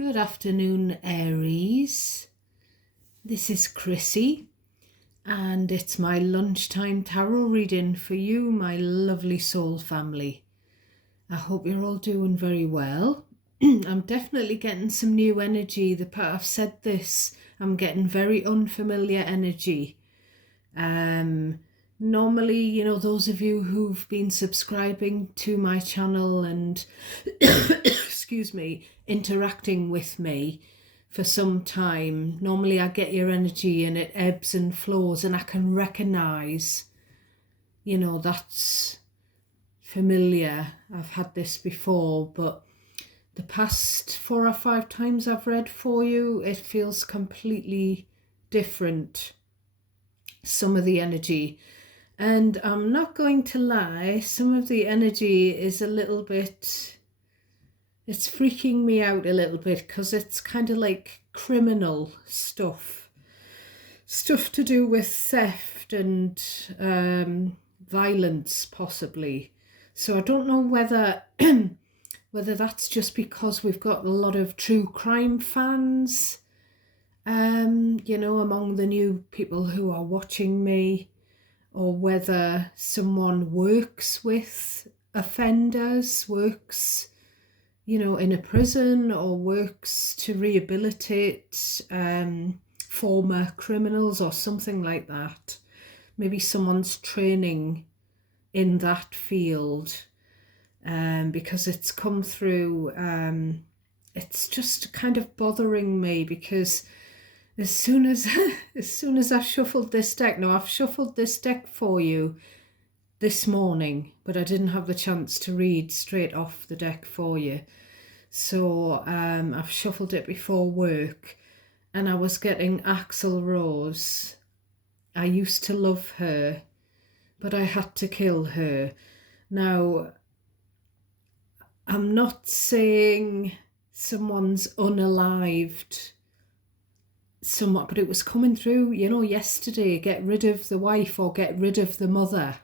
Good afternoon, Aries. This is Chrissy, and it's my lunchtime tarot reading for you, my lovely soul family. I hope you're all doing very well. I'm definitely getting some new energy. The part I've said this, I'm getting very unfamiliar energy. Normally, those of you who've been subscribing to my channel and excuse me, interacting with me for some time, normally I get your energy and it ebbs and flows, and I can recognize, that's familiar. I've had this before, but the past 4 or 5 times I've read for you, it feels completely different, some of the energy. And I'm not going to lie, some of the energy is a little bit, it's freaking me out a little bit, because it's kind of like criminal stuff to do with theft and violence possibly. So I don't know whether whether that's just because we've got a lot of true crime fans, among the new people who are watching me, or whether someone works with offenders, works, in a prison, or works to rehabilitate former criminals or something like that. Maybe someone's training in that field, because it's come through. It's just kind of bothering me, because as soon as I shuffled this deck, now I've shuffled this deck for you this morning, but I didn't have the chance to read straight off the deck for you. So I've shuffled it before work, and I was getting Axl Rose. I used to love her, but I had to kill her. Now, I'm not saying someone's unalived somewhat, but it was coming through, yesterday, get rid of the wife or get rid of the mother.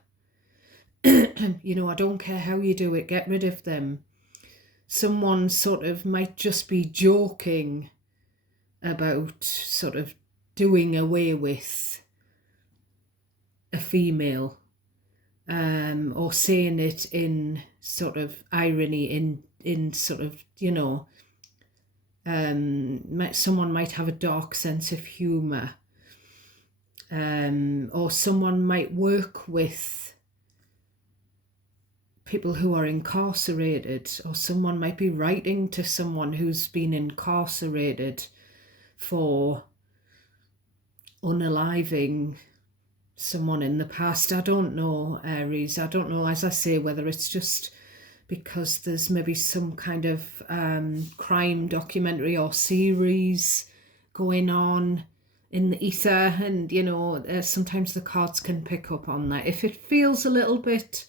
I don't care how you do it, get rid of them. Someone sort of might just be joking about sort of doing away with a female, or saying it in sort of irony, in sort of, someone might have a dark sense of humour, or someone might work with people who are incarcerated, or someone might be writing to someone who's been incarcerated for unaliving someone in the past. I don't know, Aries. I don't know, as I say, whether it's just because there's maybe some kind of crime documentary or series going on in the ether, and sometimes the cards can pick up on that. If it feels a little bit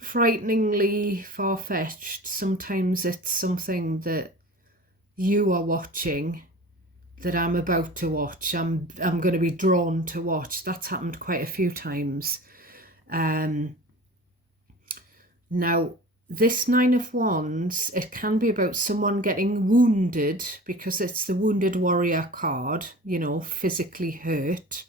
frighteningly far-fetched, sometimes it's something that you are watching that I'm about to watch. I'm going to be drawn to watch. That's happened quite a few times. Now, this Nine of Wands, it can be about someone getting wounded, because it's the Wounded Warrior card, physically hurt.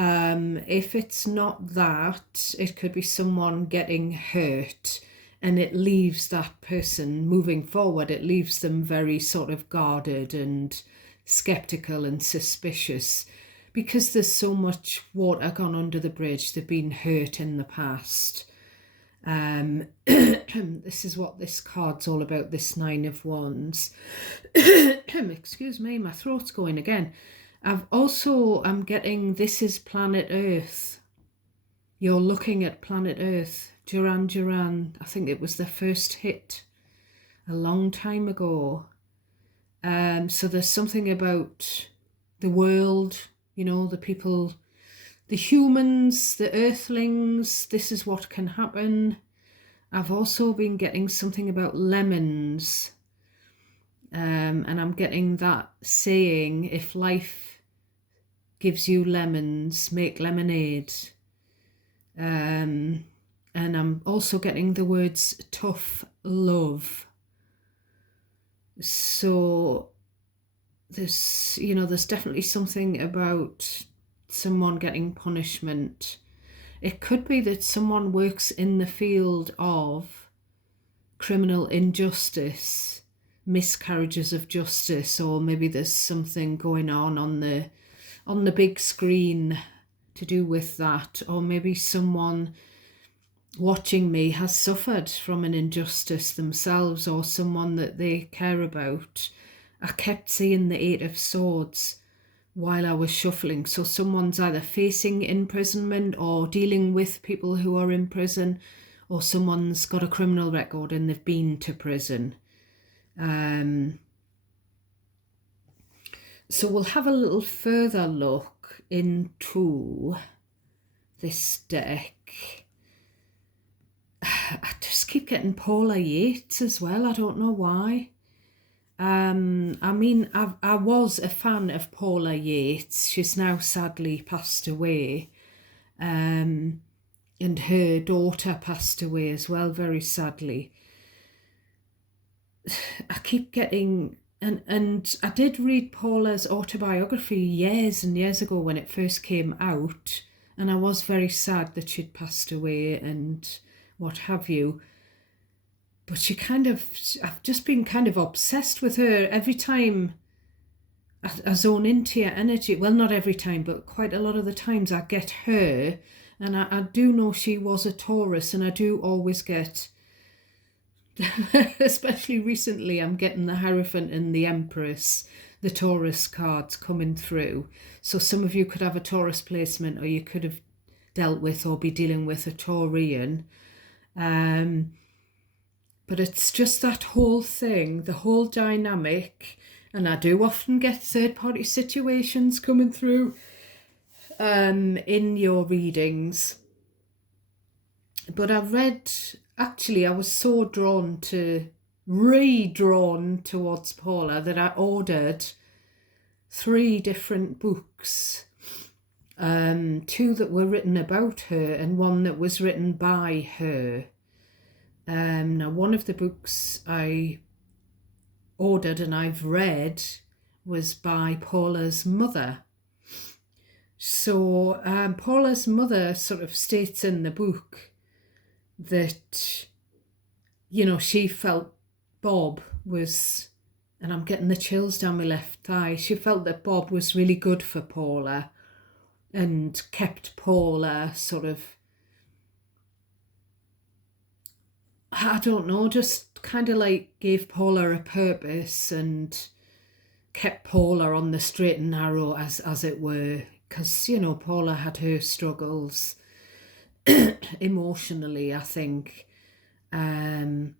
If it's not that, it could be someone getting hurt, and it leaves that person moving forward. It leaves them very sort of guarded and skeptical and suspicious, because there's so much water gone under the bridge. They've been hurt in the past. This is what this card's all about, this Nine of Wands. Excuse me, my throat's going again. I'm getting, this is planet Earth. You're looking at planet Earth. Duran, I think it was their first hit a long time ago. So there's something about the world, the people, the humans, the earthlings. This is what can happen. I've also been getting something about lemons. And I'm getting that saying, if life gives you lemons, make lemonade. And I'm also getting the words tough love. So there's definitely something about someone getting punishment. It could be that someone works in the field of criminal injustice, miscarriages of justice, or maybe there's something going on the big screen to do with that, or maybe someone watching me has suffered from an injustice themselves, or someone that they care about. I kept seeing the Eight of Swords while I was shuffling. So someone's either facing imprisonment or dealing with people who are in prison, or someone's got a criminal record and they've been to prison. So we'll have a little further look into this deck. I just keep getting Paula Yates as well. I don't know why. I mean, I was a fan of Paula Yates. She's now sadly passed away. And her daughter passed away as well, very sadly. I keep getting... And I did read Paula's autobiography years and years ago when it first came out, and I was very sad that she'd passed away and what have you. But I've just been kind of obsessed with her. Every time I zone into your energy, well, not every time, but quite a lot of the times I get her, and I do know she was a Taurus, and I do always get, especially recently, I'm getting the Hierophant and the Empress, the Taurus cards coming through. So some of you could have a Taurus placement, or you could have dealt with or be dealing with a Taurian. But it's just that whole thing, the whole dynamic, and I do often get third-party situations coming through in your readings. But I was so drawn towards Paula that I ordered 3 different books. 2 that were written about her and 1 that was written by her. Now, one of the books I ordered and I've read was by Paula's mother. So Paula's mother sort of states in the book that, she felt Bob was, and I'm getting the chills down my left thigh, she felt that Bob was really good for Paula and kept Paula sort of, I don't know, just kind of like gave Paula a purpose and kept Paula on the straight and narrow, as it were, because, Paula had her struggles emotionally, I think. And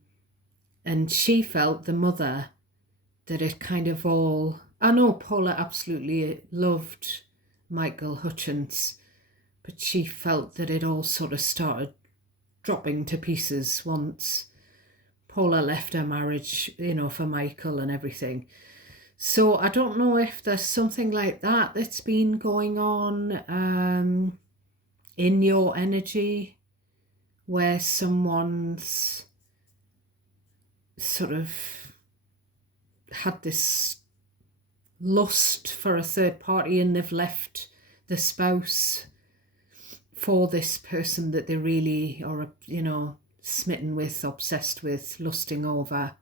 she felt, the mother, that it kind of all... I know Paula absolutely loved Michael Hutchins, but she felt that it all sort of started dropping to pieces once Paula left her marriage, for Michael and everything. So I don't know if there's something like that that's been going on in your energy, where someone's sort of had this lust for a third party and they've left the spouse for this person that they really are, smitten with, obsessed with, lusting over,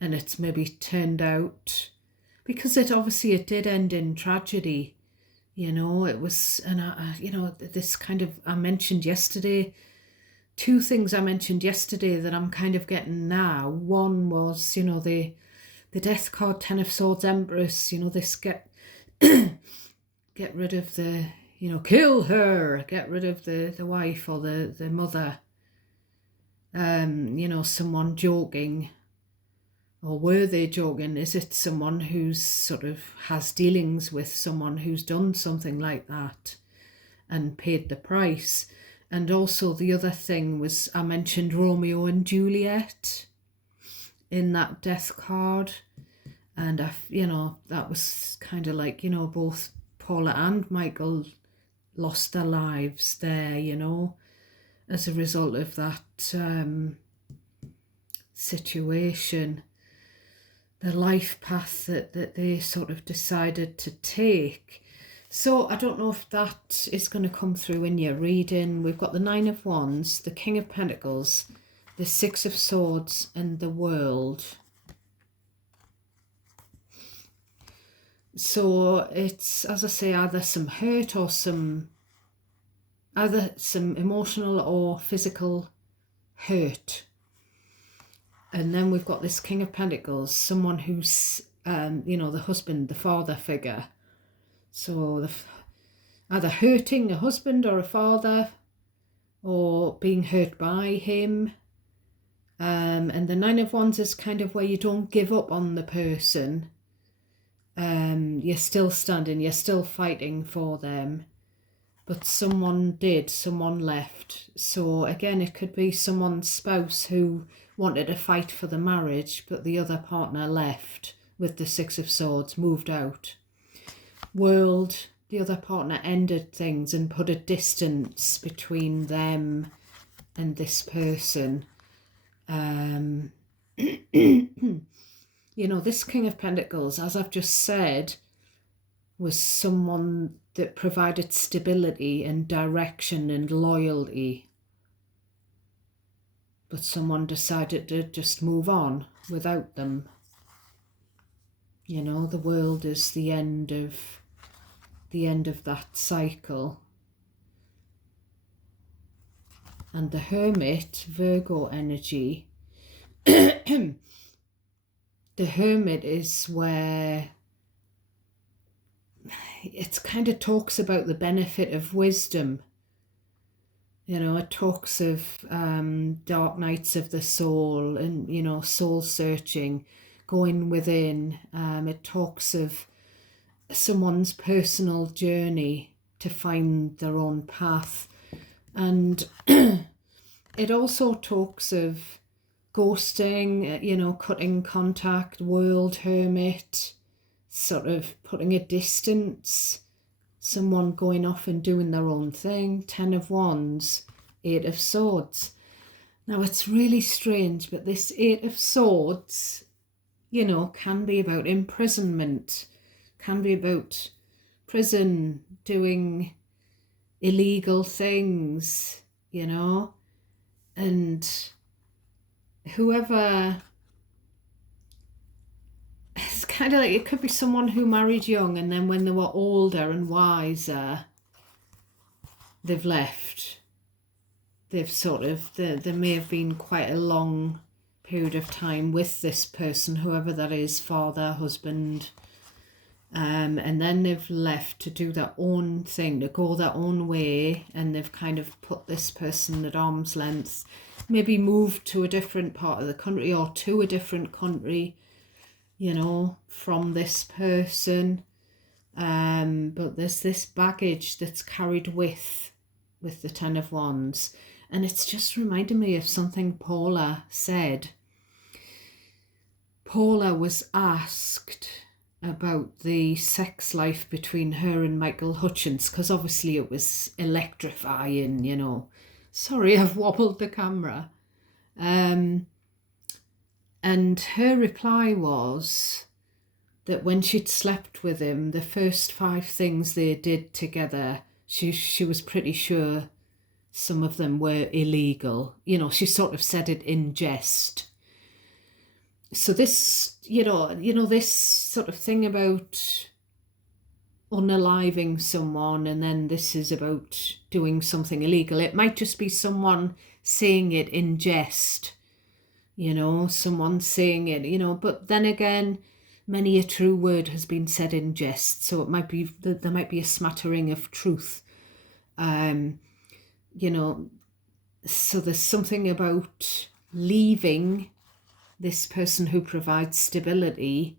and it's maybe turned out, because it did end in tragedy, it was, and this kind of, I mentioned yesterday, 2 things I mentioned yesterday that I'm kind of getting now. One was, the death card, 10 of Swords, Empress, this get rid of the, kill her, get rid of the wife or the mother. Someone joking, or were they joking? Is it someone who's sort of has dealings with someone who's done something like that and paid the price? And also the other thing was, I mentioned Romeo and Juliet in that death card, and that was kind of like, both Paula and Michael lost their lives there, as a result of that situation. the life path that they sort of decided to take. So I don't know if that is going to come through in your reading. We've got the Nine of Wands, the King of Pentacles, the Six of Swords, and the World. So it's, as I say, either some hurt or either some emotional or physical hurt. And then we've got this King of Pentacles, someone who's, you know, the husband, the father figure. So either hurting a husband or a father, or being hurt by him. And the Nine of Wands is kind of where you don't give up on the person. You're still standing, you're still fighting for them. But someone left. So again, it could be someone's spouse who wanted to fight for the marriage, but the other partner left with the Six of Swords, moved out. World, the other partner ended things and put a distance between them and this person. You know, this King of Pentacles, as I've just said, was someone that provided stability and direction and loyalty. But someone decided to just move on without them. You know, the World is the end of that cycle. And the Hermit, Virgo energy, the Hermit is where it kind of talks about the benefit of wisdom. You know, it talks of dark nights of the soul and, you know, soul searching, going within. It talks of someone's personal journey to find their own path. And it also talks of ghosting, you know, cutting contact, World, Hermit, sort of putting a distance, someone going off and doing their own thing. Ten of Wands, Eight of Swords. Now it's really strange, but this Eight of Swords, you know, can be about imprisonment, can be about prison, doing illegal things, you know, and whoever, it's kind of like it could be someone who married young and then when they were older and wiser, they've left. They've sort of, there may have been quite a long period of time with this person, whoever that is, father, husband, and then they've left to do their own thing, to go their own way, and they've kind of put this person at arm's length, maybe moved to a different part of the country or to a different country, you know, from this person. But there's this baggage that's carried with the Ten of Wands. And it's just reminded me of something Paula said. Paula was asked about the sex life between her and Michael Hutchins, because obviously it was electrifying, you know. Sorry, I've wobbled the camera. And her reply was that when she'd slept with him, the first 5 things they did together, she was pretty sure some of them were illegal. You know, she sort of said it in jest. So this, you know, this sort of thing about unaliving someone, and then this is about doing something illegal. It might just be someone saying it in jest, you know, someone saying it, you know, but then again, many a true word has been said in jest, so it might be, there might be a smattering of truth. You know, so there's something about leaving this person who provides stability,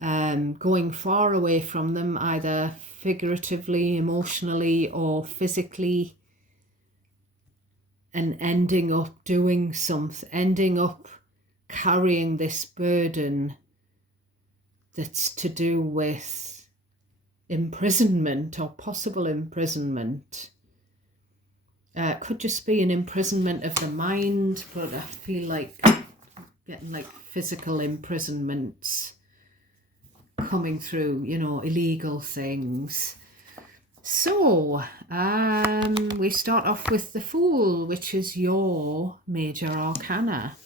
going far away from them, either figuratively, emotionally, or physically, and ending up doing something, ending up carrying this burden that's to do with imprisonment or possible imprisonment. It could just be an imprisonment of the mind, but I feel like getting like physical imprisonments coming through, you know, illegal things. So, we start off with the Fool, which is your major arcana.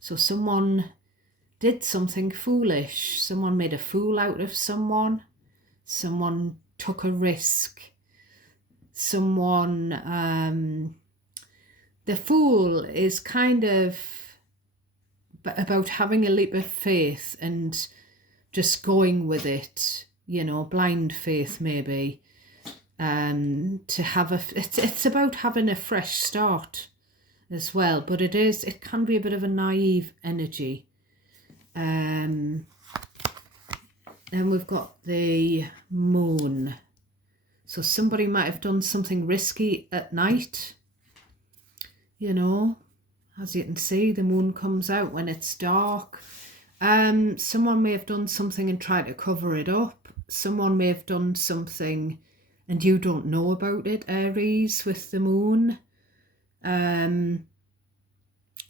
So someone did something foolish. Someone made a fool out of someone. Someone took a risk. Someone, the Fool is kind of about having a leap of faith and just going with it, you know, blind faith maybe. To have it's about having a fresh start as well, but it can be a bit of a naive energy. And we've got the Moon. So somebody might have done something risky at night, you know. As you can see, the moon comes out when it's dark. Someone may have done something and tried to cover it up. Someone may have done something and you don't know about it, Aries, with the moon. I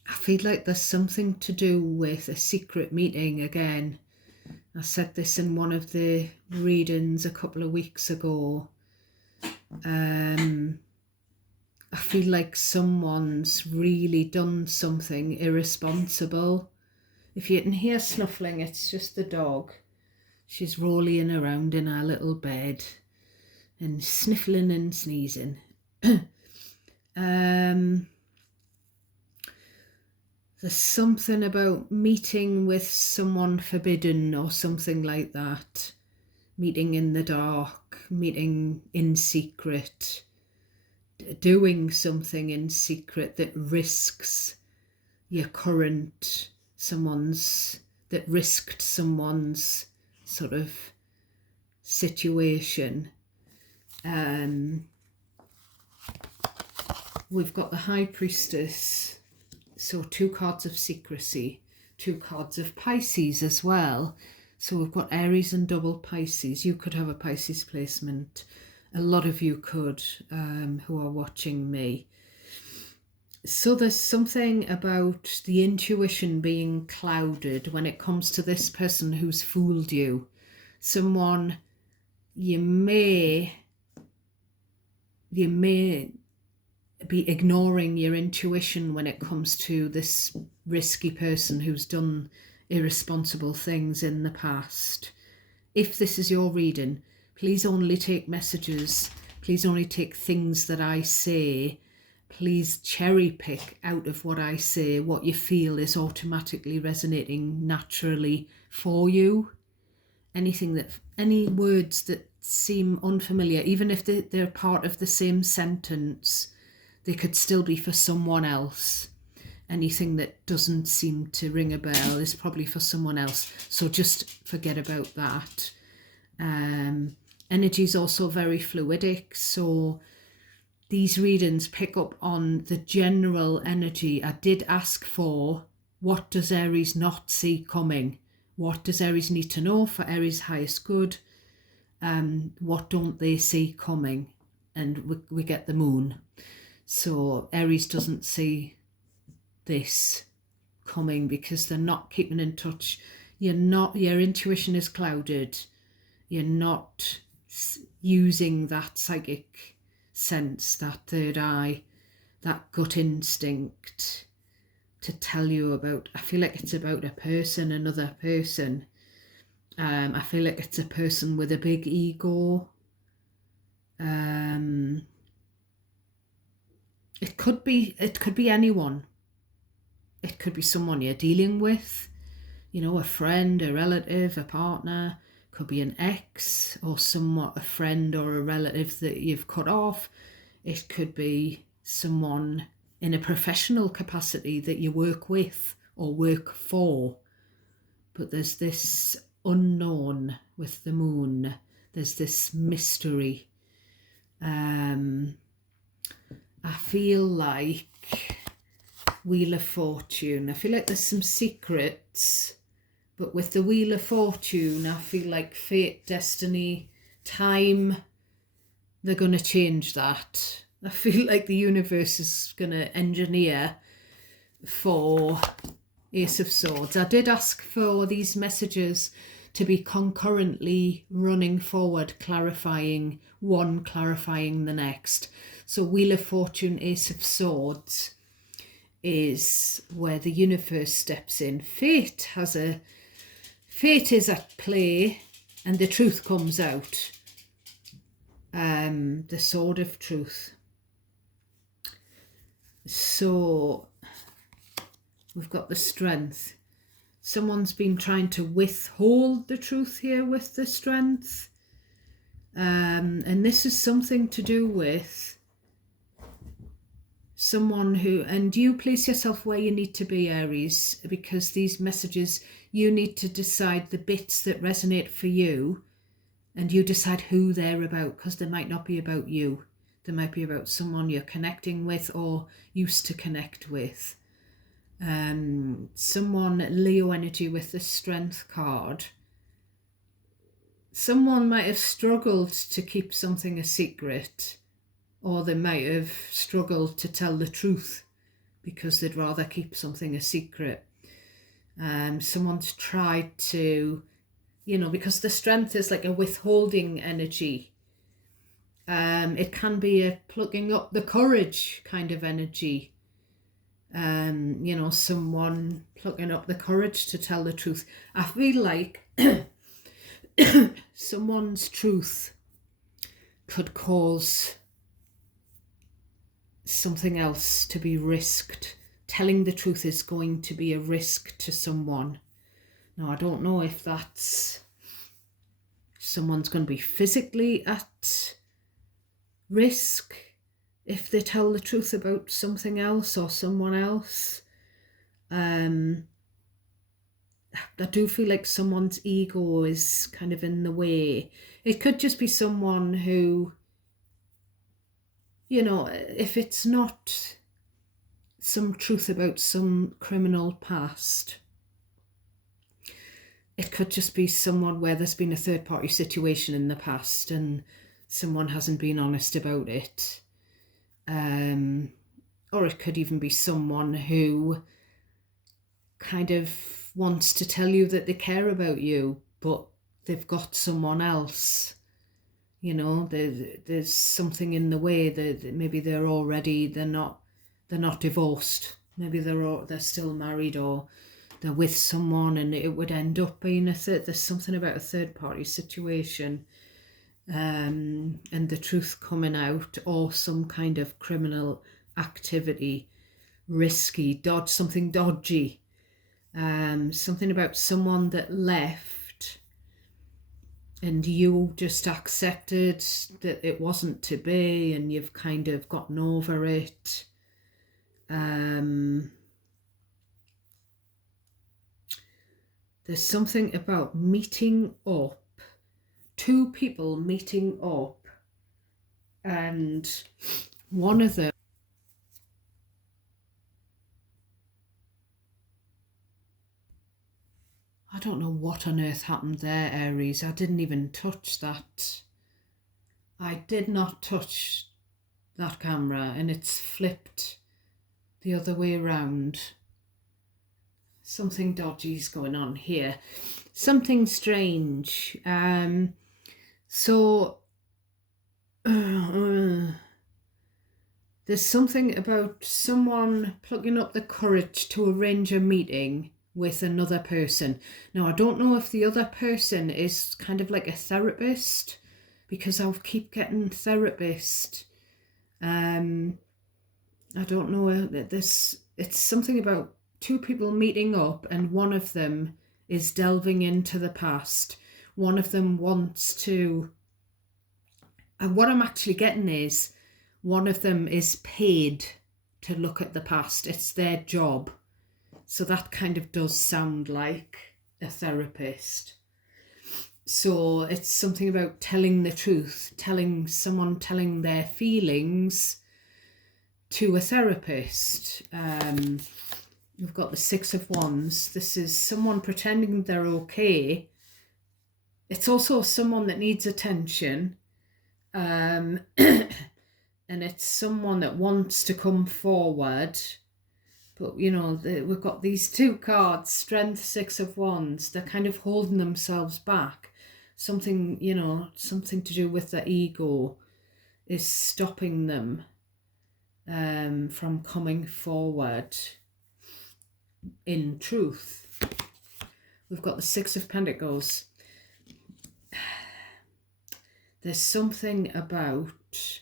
feel like there's something to do with a secret meeting again. I said this in one of the readings a couple of weeks ago. I feel like someone's really done something irresponsible. If you can hear snuffling, it's just the dog. She's rolling around in her little bed and sniffling and sneezing. There's something about meeting with someone forbidden or something like that. Meeting in the dark, meeting in secret, doing something in secret that risks your current, that risked someone's sort of situation. We've got the High Priestess, so 2 cards of secrecy, 2 cards of Pisces as well. So we've got Aries and double Pisces. You could have a Pisces placement. A lot of you could, who are watching me. So there's something about the intuition being clouded when it comes to this person who's fooled you. Someone you may be ignoring your intuition when it comes to this risky person who's done irresponsible things in the past. If this is your reading, please only take messages. Please only take things that I say. Please cherry pick out of what I say what you feel is automatically resonating naturally for you. Any words that seem unfamiliar, even if they're part of the same sentence, they could still be for someone else. Anything that doesn't seem to ring a bell is probably for someone else. So just forget about that. Energy is also very fluidic. So these readings pick up on the general energy. I did ask for, what does Aries not see coming? What does Aries need to know for Aries' highest good? What don't they see coming? And we get the Moon. So Aries doesn't see this coming because they're not keeping in touch. Your intuition is clouded. You're not using that psychic sense, that third eye, that gut instinct to tell you about. I feel like it's about a person, another person. I feel like it's a person with a big ego. It could be anyone. It could be someone you're dealing with, you know, a friend, a relative, a partner. Could be an ex or somewhat a friend or a relative that you've cut off. It could be someone in a professional capacity that you work with or work for. But there's this unknown with the Moon. There's this mystery. I feel like Wheel of Fortune. I feel like there's some secrets, but with the Wheel of Fortune, I feel like fate, destiny, time, they're going to change that. I feel like the universe is going to engineer for Ace of Swords. I did ask for these messages to be concurrently running forward, clarifying the next. So Wheel of Fortune, Ace of Swords is where the universe steps in. Fate is at play and the truth comes out. The Sword of Truth. So we've got the Strength. Someone's been trying to withhold the truth here with the Strength. And this is something to do with someone who, and you place yourself where you need to be, Aries, because these messages, you need to decide the bits that resonate for you, and you decide who they're about, because they might not be about you. They might be about someone you're connecting with or used to connect with. Someone, Leo energy with the Strength card. Someone might have struggled to keep something a secret, or they might have struggled to tell the truth because they'd rather keep something a secret. Someone's tried to, because the Strength is like a withholding energy. It can be a plucking up the courage kind of energy. Someone plucking up the courage to tell the truth. I feel like someone's truth could cause something else to be risked. Telling the truth is going to be a risk to someone. Now, I don't know if that's someone's going to be physically at risk if they tell the truth about something else or someone else. I do feel like someone's ego is kind of in the way. It could just be someone who, if it's not some truth about some criminal past, it could just be someone where there's been a third-party situation in the past and someone hasn't been honest about it. Or it could even be someone who kind of wants to tell you that they care about you, but they've got someone else. There's something in the way that maybe they're not divorced. Maybe they're still married, or they're with someone, and it would end up being there's something about a third-party situation. And the truth coming out, or some kind of criminal activity, risky, something dodgy, something about someone that left and you just accepted that it wasn't to be, and you've kind of gotten over it. There's something about meeting up. Two people meeting up, and one of them, I don't know what on earth happened there, Aries. I didn't even touch that. I did not touch that camera, and it's flipped the other way around. Something dodgy's going on here. Something strange. So there's something about someone plucking up the courage to arrange a meeting with another person. Now, I don't know if the other person is kind of like a therapist, because I'll keep getting therapist. I don't know. It's something about two people meeting up, and one of them is delving into the past. One of them wants to, and what I'm actually getting is one of them is paid to look at the past. It's their job. So that kind of does sound like a therapist. So it's something about telling the truth, telling their feelings to a therapist. We've got the Six of Wands. This is someone pretending they're okay. It's also someone that needs attention. And it's someone that wants to come forward, But, you know, we've got these two cards, Strength, Six of Wands. They're kind of holding themselves back. Something, you know, something to do with the ego is stopping them from coming forward in truth. We've got the Six of Pentacles. There's something about,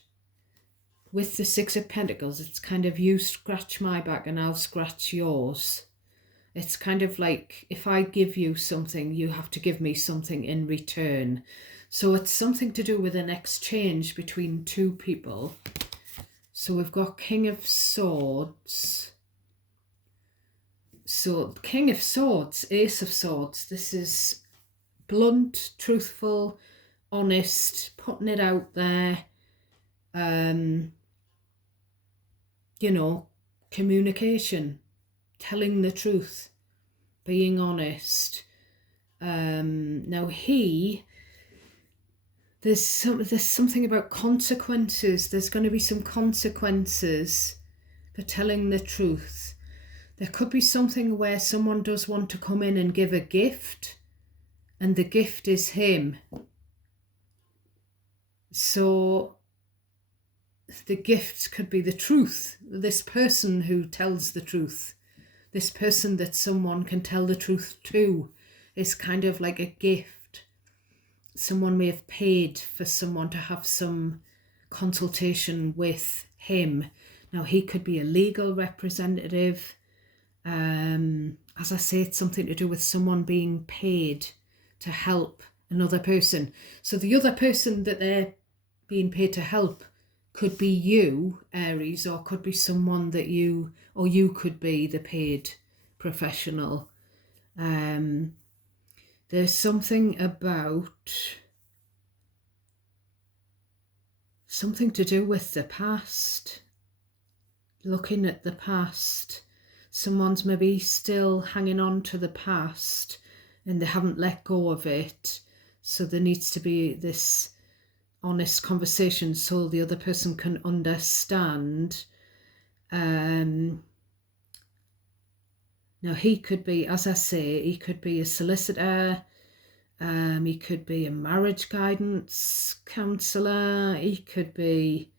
with the Six of Pentacles, it's kind of you scratch my back and I'll scratch yours. It's kind of like, if I give you something, you have to give me something in return. So it's something to do with an exchange between two people. So we've got King of Swords. So King of Swords, Ace of Swords. This is blunt, truthful, honest, putting it out there. You know, communication, telling the truth, being honest. Now there's something about consequences. There's going to be some consequences for telling the truth. There could be something where someone does want to come in and give a gift, and the gift is him. So the gift could be the truth. This person who tells the truth, this person that someone can tell the truth to, is kind of like a gift. Someone may have paid for someone to have some consultation with him. Now, he could be a legal representative. As I say, it's something to do with someone being paid to help another person. So the other person that they're being paid to help could be you, Aries, or could be someone that you could be the paid professional. There's something about something to do with the past. Looking at the past. Someone's maybe still hanging on to the past and they haven't let go of it. So there needs to be this honest conversation so the other person can understand. Now he could be, as I say, he could be a solicitor, he could be a marriage guidance counsellor, he could be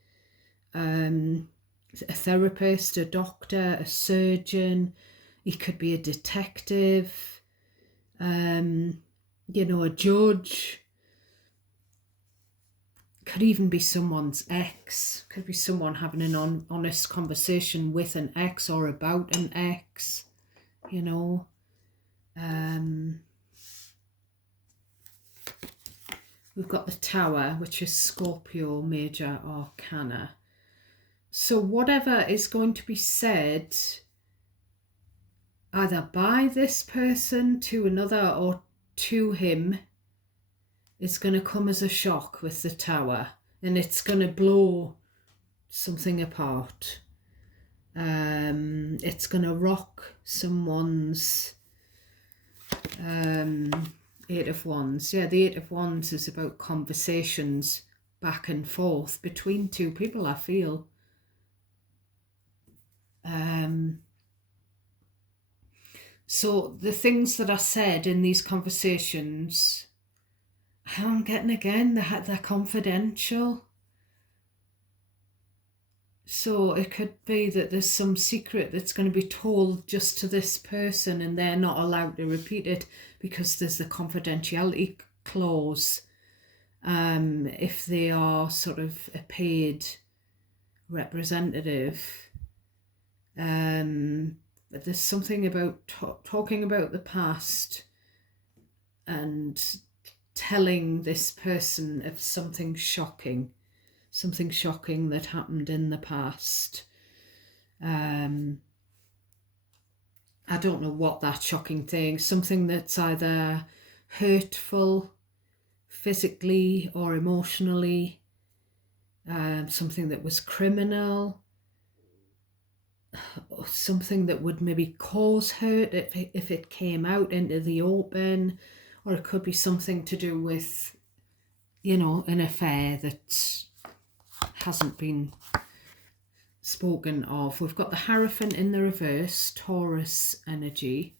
a therapist, a doctor, a surgeon, he could be a detective, you know, a judge. Could even be someone's ex. Could be someone having an honest conversation with an ex or about an ex, you know. We've got the Tower, which is Scorpio Major Arcana. So whatever is going to be said, either by this person to another or to him, it's going to come as a shock with the Tower, and it's going to blow something apart. It's going to rock someone's Eight of Wands. Yeah, the Eight of Wands is about conversations back and forth between two people, I feel. So the things that are said in these conversations, I'm getting again, they're confidential. So it could be that there's some secret that's going to be told just to this person and they're not allowed to repeat it because there's the confidentiality clause. If they are sort of a paid representative. But there's something about talking about the past and telling this person of something shocking that happened in the past. I don't know what that shocking thing, something that's either hurtful physically or emotionally, something that was criminal, or something that would maybe cause hurt if it came out into the open, or it could be something to do with, you know, an affair that hasn't been spoken of. We've got the Hierophant in the reverse, Taurus energy.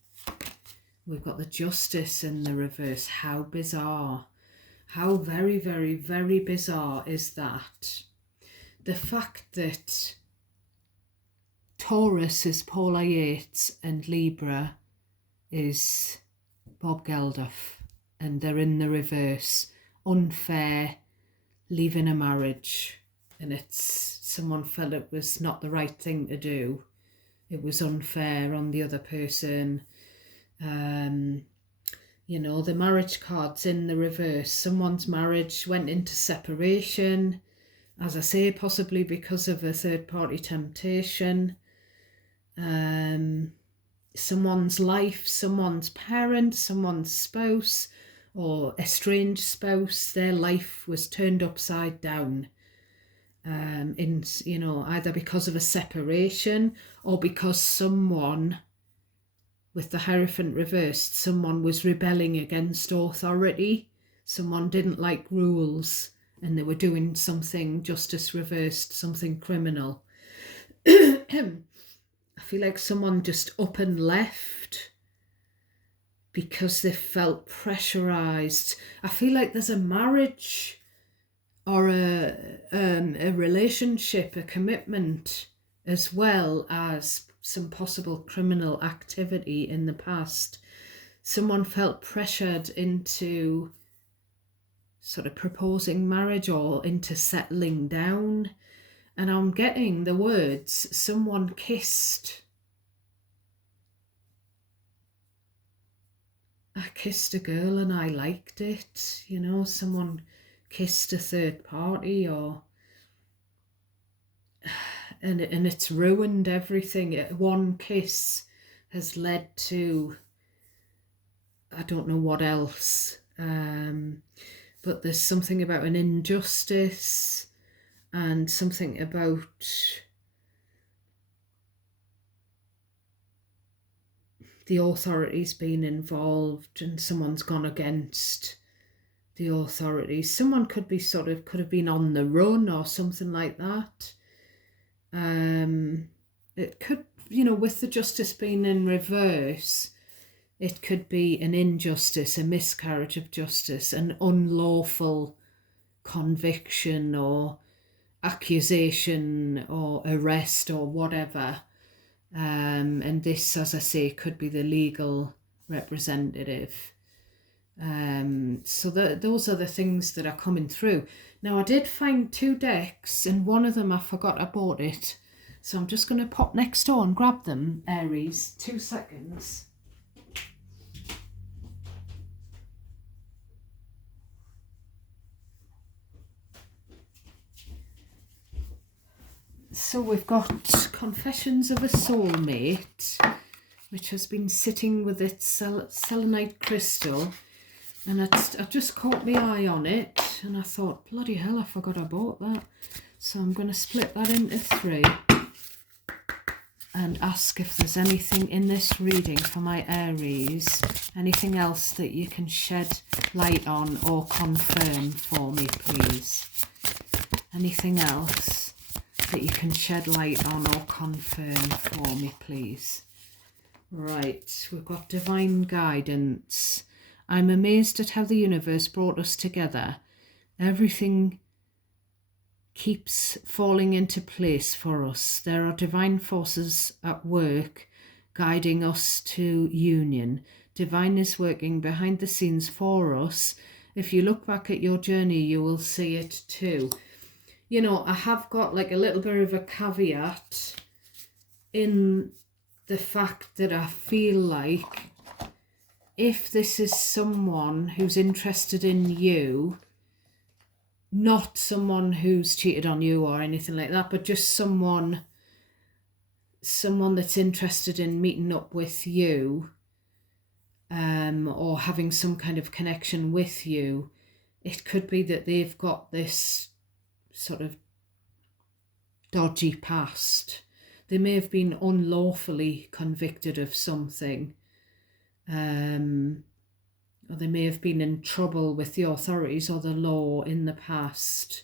We've got the Justice in the reverse. How bizarre. How very, very, very bizarre is that? The fact that Taurus is Paula Yates and Libra is Bob Geldof, and they're in the reverse. Unfair, leaving a marriage, and it's someone felt it was not the right thing to do. It was unfair on the other person. You know, the marriage card's in the reverse. Someone's marriage went into separation, as I say, possibly because of a third-party temptation. Someone's life, someone's parent, someone's spouse, or estranged spouse, their life was turned upside down. In, you know, either because of a separation or because someone, with the Hierophant reversed, someone was rebelling against authority. Someone didn't like rules and they were doing something justice reversed, something criminal. I feel like someone just up and left because they felt pressurized. I feel like there's a marriage or a relationship, a commitment, as well as some possible criminal activity in the past. Someone felt pressured into sort of proposing marriage or into settling down. And I'm getting the words, someone kissed. I kissed a girl and I liked it. You know, someone kissed a third party, or and it's ruined everything. One kiss has led to I don't know what else. But there's something about an injustice and something about the authorities being involved, and someone's gone against the authorities. Someone could have been on the run or something like that. It could, you know, with the Justice being in reverse, it could be an injustice, a miscarriage of justice, an unlawful conviction or accusation or arrest or whatever. And this, as I say, could be the legal representative. So those are the things that are coming through. Now, I did find 2 decks, and one of them I forgot I bought it. So I'm just going to pop next door and grab them, Aries. 2 seconds. So we've got Confessions of a Soulmate, which has been sitting with its selenite crystal, and I just caught my eye on it, and I thought, bloody hell, I forgot I bought that. So I'm going to split that into 3 and ask if there's anything in this reading for my Aries, anything else that you can shed light on or confirm for me, please. Anything else that you can shed light on or confirm for me, please. Right, we've got divine guidance. I'm amazed at how the universe brought us together. Everything keeps falling into place for us. There are divine forces at work guiding us to union. Divine is working behind the scenes for us. If you look back at your journey, you will see it too. You know, I have got like a little bit of a caveat in the fact that I feel like if this is someone who's interested in you, not someone who's cheated on you or anything like that, but just someone that's interested in meeting up with you, or having some kind of connection with you, it could be that they've got this sort of dodgy past. They may have been unlawfully convicted of something, or they may have been in trouble with the authorities or the law in the past,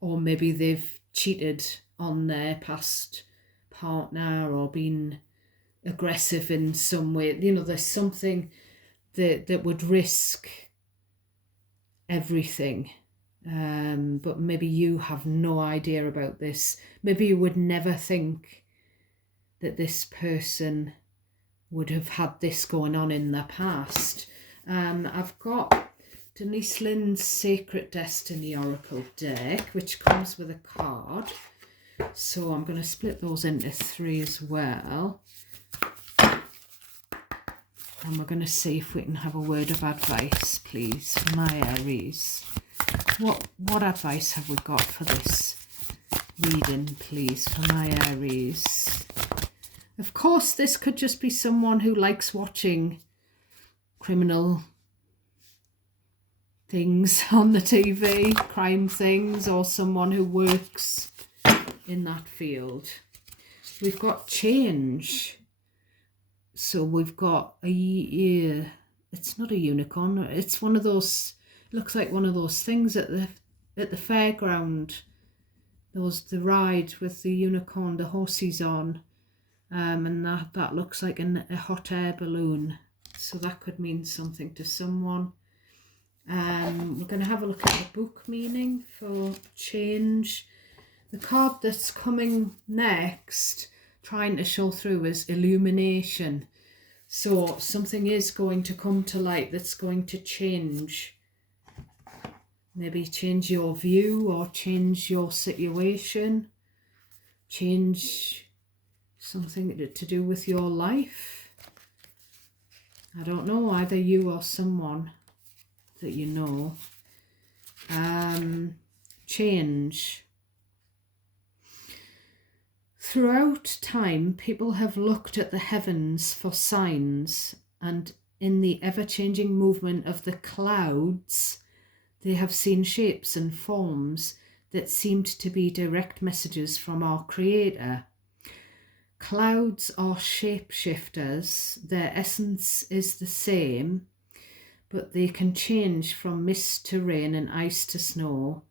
or maybe they've cheated on their past partner or been aggressive in some way. You know, there's something that would risk everything. But maybe you have no idea about this. Maybe you would never think that this person would have had this going on in the past. I've got Denise Lynn's Sacred Destiny Oracle deck, which comes with a card. So I'm going to split those into 3 as well. And we're going to see if we can have a word of advice, please, for my Aries. What advice have we got for this reading, please, for my Aries? Of course, this could just be someone who likes watching criminal things on the TV, crime things, or someone who works in that field. We've got change. So we've got it's not a unicorn, it's one of those, looks like one of those things at the fairground, the ride with the unicorn, the horses on, and that looks like a hot air balloon. So that could mean something to someone. We're going to have a look at the book meaning for change. The card that's coming next, trying to show through, is illumination. So something is going to come to light that's going to change. Maybe change your view or change your situation. Change something to do with your life. I don't know, either you or someone that you know. Change. Throughout time, people have looked at the heavens for signs, and in the ever-changing movement of the clouds, they have seen shapes and forms that seemed to be direct messages from our Creator. Clouds are shapeshifters. Their essence is the same, but they can change from mist to rain and ice to snow.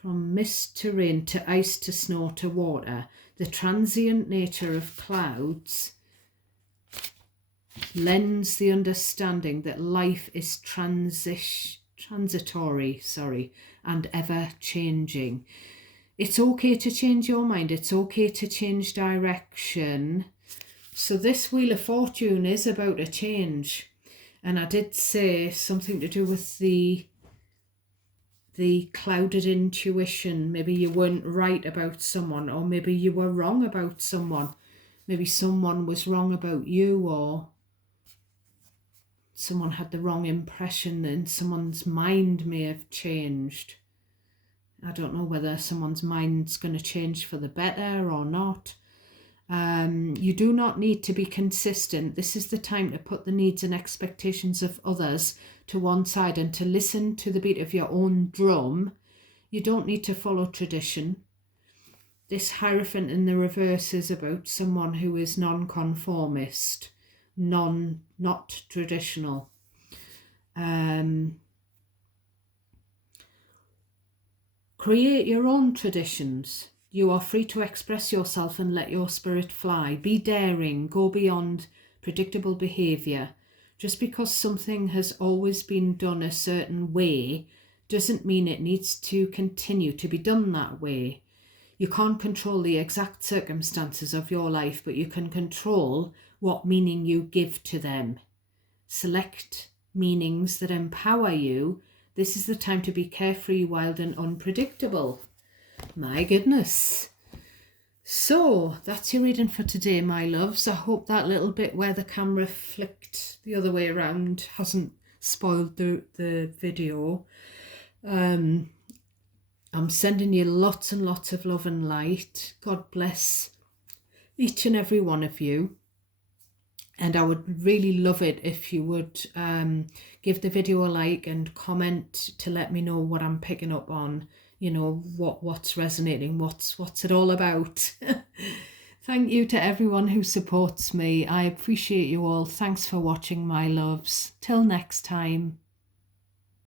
From mist to rain to ice to snow to water. The transient nature of clouds lends the understanding that life is transitory, and ever changing. It's okay to change your mind. It's okay to change direction. So this Wheel of Fortune is about a change. And I did say something to do with the clouded intuition. Maybe you weren't right about someone, or maybe you were wrong about someone. Maybe someone was wrong about you, or someone had the wrong impression and someone's mind may have changed. I don't know whether someone's mind's going to change for the better or not. You do not need to be consistent. This is the time to put the needs and expectations of others to one side and to listen to the beat of your own drum. You don't need to follow tradition. This Hierophant in the reverse is about someone who is non-conformist, not traditional. Create your own traditions. You are free to express yourself and let your spirit fly. Be daring, go beyond predictable behaviour. Just because something has always been done a certain way doesn't mean it needs to continue to be done that way. You can't control the exact circumstances of your life, but you can control what meaning you give to them. Select meanings that empower you. This is the time to be carefree, wild and unpredictable. My goodness. So that's your reading for today, my loves. I hope that little bit where the camera flicked the other way around hasn't spoiled the video. I'm sending you lots and lots of love and light. God bless each and every one of you. And I would really love it if you would give the video a like and comment to let me know what I'm picking up on. You know, what's resonating, what's it all about. Thank you to everyone who supports me. I appreciate you all. Thanks for watching, my loves. Till next time.